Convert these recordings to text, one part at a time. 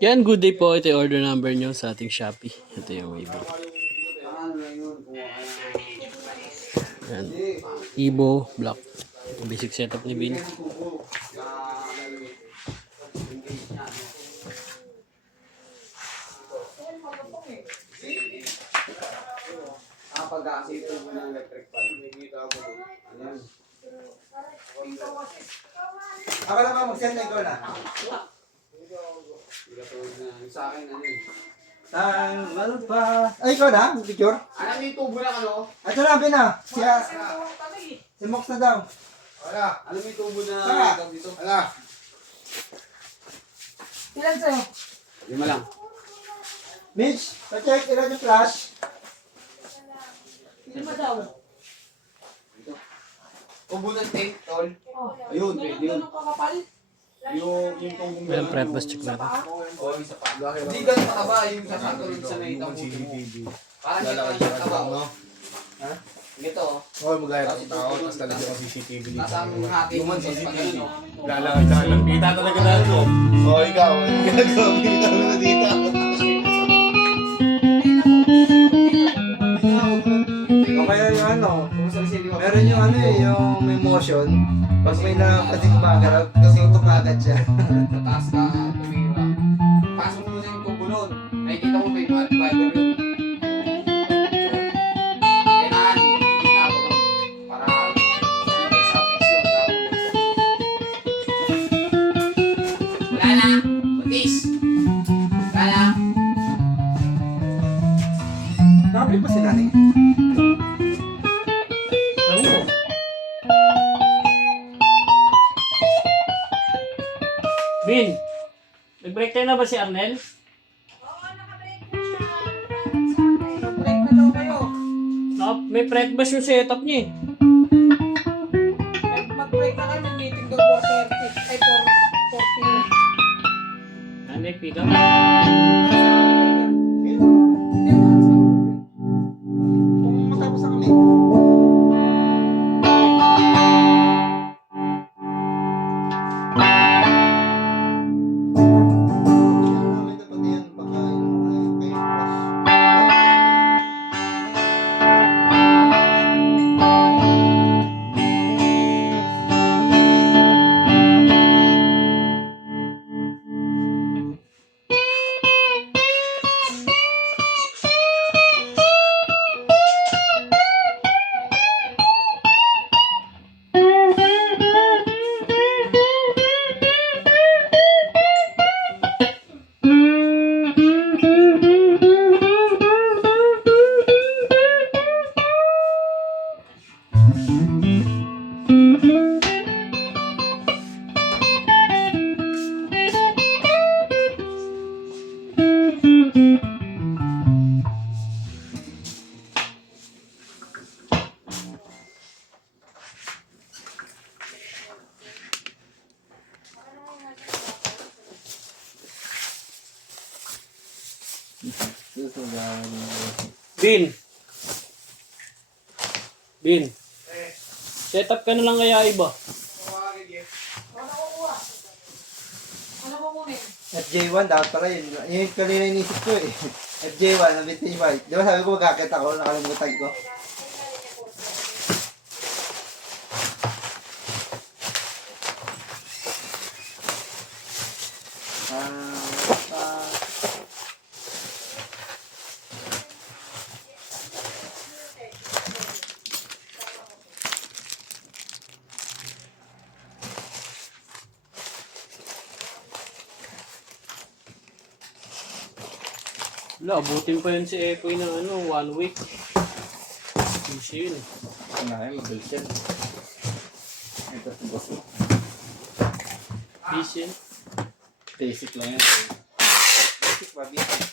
Yan, good day po. Ito yung order number nyo sa ating Shopee. Ito yung Weibo. Yan. Ibo, black. Ito basic setup ni Bin. Pag-aasito mo ng electric fan. Ayan. Ako na ba mag-send na ikaw na? Sa akin ano eh. Tangal pa. Ay, ikaw na? Picture? Alam niyo yung tubo na ano? Ito na, Pina. Si Mox na daw. Wala. Alam niyo yung tubo na dito? Wala. Ilan sa'yo? 5 lang. Mitch, pa-check. Ilan yung flash? 5 daw. Tubo ng tank, tol. Oh. Ayun, pwede yun. Ganun kakapal. Yung tubong Yan, prep bus check natin. Oo, isa pa. Hindi ganun kataba yung sasakto sa may tabo. Parang ganun yung taba. Ha? Ito. Oo, mag-ayat ang tao, tapos talaga yung CCTV dito. Nasa ang hati. Human Pag CCTV. ano, Lalakad sa lang. Kita talaga na ito. Oo, ikaw. Gagawin ka na dito. O kaya yung ano, meron yung ano eh, yung may motion. Pag may napating bagarag, kasi utok agad siya. Mataas ka, tumira. Pasok mo na yung tubo nun. Nakikita mo may fiber yun. Kailangan, hindi na ako. Para hindi sa fix yun. Wala na. Butis. Wala na. Nakapit pa si nanay? Bin, nag-break time na ba si Arnel? Break na daw kayo. May prep bus yung setup niya eh. Mag-break na kayo. May meeting daw 4:30. Ay, 4:40. Yan, may pick up. Kung matapos na kami. Bin. Bin. Setup ka na lang kaya iba. Ano mo kunin? FJ1 dapat pala yun. Yun yung kanina inisip ko eh. FJ1, nabit ni Mike. Di ba sabi ko magkakit ako, nakalimutan ko. Wala, abutin pa yun si Epoy ng 1 week. Easy yun eh. Ano ay, mabilis yan. Ito si boss mo. Easy yun. Basic lang yan. Basic ba? Basic.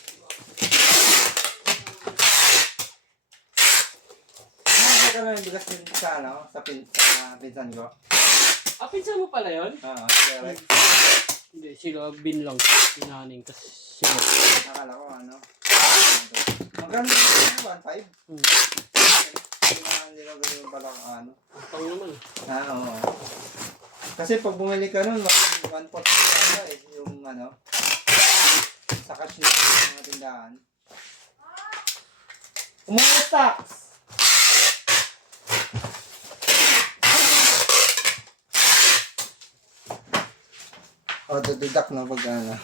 Nakakita ka lang yung bigas din sa ano, sa pinsan ko. Pinsan mo pala yun? Oo, correct. Hindi, sila Bin lang. Pinaning, tas sila. Nakala ko ano. Magkano yung 1.5? Hindi na gano'n yung palang ano. Pang naman. Oo. Kasi pag bumili ka nun, 1.4 ano eh, yung ano. Sa cash na sa mga tindahan. Umunga stocks! O, dududak na pag ano.